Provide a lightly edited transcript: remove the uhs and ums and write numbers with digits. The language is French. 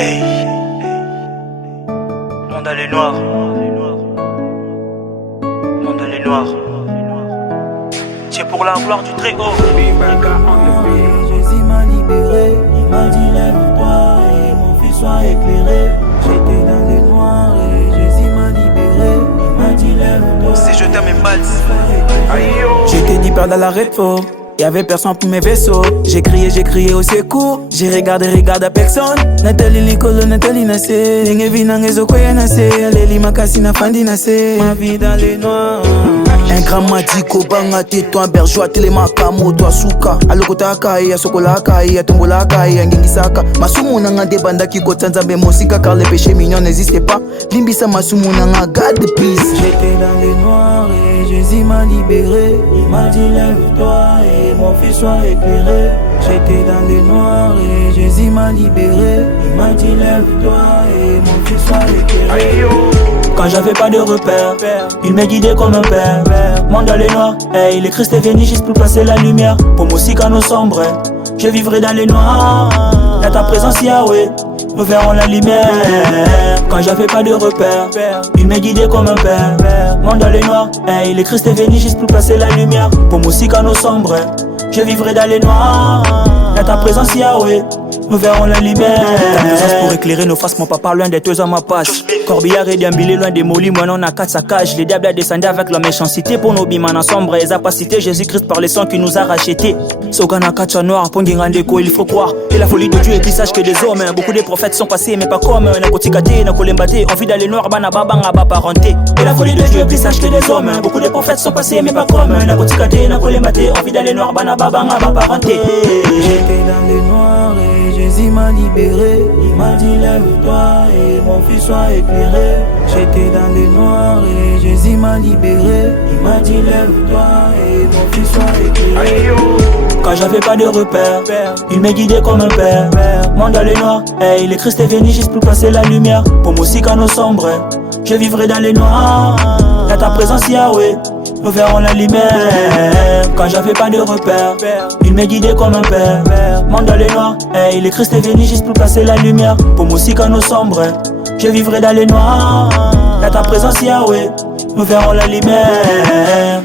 Hey, Mandalay noir, Mandalay noir. C'est pour la gloire du très haut. Jésus m'a libéré, il m'a dit lève-toi et mon fils soit éclairé. J'étais dans le noir et Jésus m'a libéré, il m'a dit lève-toi. C'est je t'aime et Balz. J'étais dit perdre à la rétro. Y'avait personne pour mes vaisseaux. J'ai crié au secours. J'ai regardé à personne. Nathalie Nicolo, Nathalie Nassé. Nengevi nangezo koya nassé. Leli makasi na fandi nassé. Ma vie dans les noirs. Un grand m'a dit Kobanga tais-toi, bergeois, télémaka, moto, souka. Alokota akai, asokola akai, atombola akai, angengisaka. Masumu nanga debanda ki kotanzambe mosika car les péchés mignons n'existaient pas. Limbisa masumu nanga, God please. J'étais dans les noirs et Jésus m'a libéré. Il m'a dit lève-toi et mon fils soit éclairé. J'étais dans les noirs et Jésus m'a libéré. Il m'a dit lève-toi et mon fils soit éclairé. Quand j'avais pas de repère, il m'a guidé comme un père. Mandalay noir, hey, le Christ est venu juste pour placer la lumière. Pour moi aussi quand nous sombres, je vivrai dans les noirs. Dans ta présence Yahweh, nous verrons la lumière. Quand j'avais pas de repère, il m'a guidé comme un père. Mandalay noir, hey, le Christ est venu juste pour placer la lumière. Pour moi aussi quand nous sombres, je vivrai dans les noirs. Dans ta présence Yahweh, nous verrons la lumière. Ta présence pour éclairer nos faces, mon papa loin des deux hommes à passe. Corbillard et Diambélé loin des molis, moi on a 4 saccages. Les diables a descendu avec leur méchanceté. Pour nos bimans sombre et apacité, Jésus-Christ par les sangs qui nous a rachetés. Sogana Kacha noir, Pongingandeko, il faut croire. Et la folie de Dieu est plus sage que des hommes. Beaucoup de prophètes sont passés, mais pas comme Nakotikate, Nakolembate. On vit dans les noirs, Banababanga, parenté. Et la folie de Dieu est plus sage que des hommes. Beaucoup de prophètes sont passés, mais pas comme Nakotikate, Nakolembate. On vit dans les noirs, Banababanga, parenté. J'étais dans les noirs et Jésus m'a libéré. Il m'a dit lève-toi et mon fils soit éclairé. J'étais dans les noirs et Jésus m'a libéré. Il m'a dit lève-toi et mon fils soit éclairé. Quand j'avais pas de repère, il m'a guidé comme un père. Mandalay noir, hey, le Christ est venu juste pour placer la lumière. Pour moi aussi quand nous sombres, je vivrai dans les noirs. Dans ta présence Yahweh, nous verrons la lumière. Quand j'avais pas de repère, il m'a guidé comme un père. Mandalay noir, hey, le Christ est venu juste pour placer la lumière. Pour moi aussi quand nous sombres, je vivrai dans les noirs. Dans ta présence Yahweh, nous verrons la lumière.